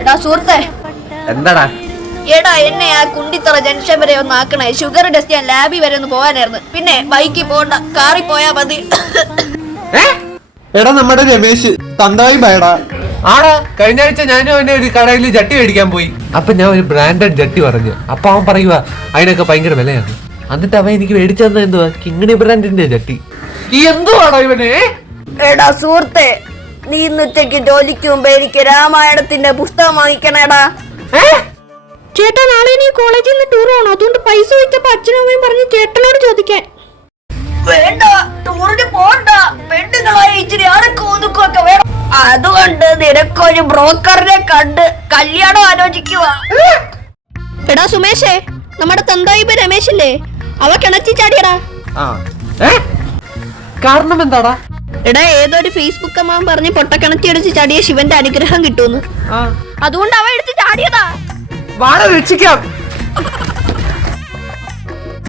എടാ സുഹൃത്തെ, എന്താടാ? എടാ എന്നെ ആ കുണ്ടിത്തറ ജംഗ്ഷൻ വരെ ഒന്ന് ആക്കണേ. ഷുഗർ ടെസ്റ്റ് ചെയ്യാൻ ലാബിൽ വരെ ഒന്ന് പോകാനായിരുന്നു. പിന്നെ ബൈക്കിൽ പോകണ്ട, കാറിൽ പോയാ മതി. എടാ നമ്മുടെ രമേശ് തന്തായി ബയടാ. ആടാ, കഴിഞ്ഞ ആഴ്ച ഞാനും അവനെ ഒരു കടയിൽ ജട്ടി മേടിക്കാൻ പോയി. അപ്പൊ ഞാൻ ഒരു ബ്രാൻഡഡ് ജട്ടി പറഞ്ഞു. അപ്പൊ അവൻ പറയുക അതിനൊക്കെ ഭയങ്കര വിലയാണ്. എന്നിട്ട് അവൻ എനിക്ക് മേടിച്ചു തന്ന എന്തുവാ, കിങ്ങിണി ബ്രാൻഡിന്റെ ജട്ടി. ഈ എന്തുവാടാ ഇവനെ? എടാ സുഹൃത്തെ, നീ ഇന്നുച്ചയ്ക്ക് ജോലിക്ക് മുമ്പ് എനിക്ക് രാമായണത്തിന്റെ പുസ്തകം വാങ്ങിക്കണേടാ. ചേട്ടാ, നാളെ നീ കോളേജിൽ നിന്ന് ടൂർ പോകണം. അതുകൊണ്ട് പൈസ വെച്ചപ്പോ അച്ഛനും അമ്മയും പറഞ്ഞു ചേട്ടനോട് ചോദിക്കാൻ. വേണ്ട, ടൂറിന് പോണ്ട. പെണ്ണുങ്ങളായ ഇച്ചിരി അടക്കം ഒതുക്കൊക്കെ വേണം. അതുകൊണ്ട് നിനക്കൊരു ബ്രോക്കറിനെ കണ്ട് കല്യാണം ആലോചിക്കുക. എടാ സുമേഷേ, നമ്മുടെ തന്തായിപ്പ് രമേശില്ലേ, അവ കിണറ്റി ചാടിയടാ. കാരണം എന്താടാ? എടാ, ഏതൊരു ഫേസ്ബുക്ക് അമ്മ പറഞ്ഞ് പൊട്ടക്കിണറ്റി അടിച്ച് ചാടിയ ശിവന്റെ അനുഗ്രഹം കിട്ടുമെന്ന്. അതുകൊണ്ട് അവ എടുത്ത് ചാടിയതാ. വാഴ രക്ഷിക്കാം.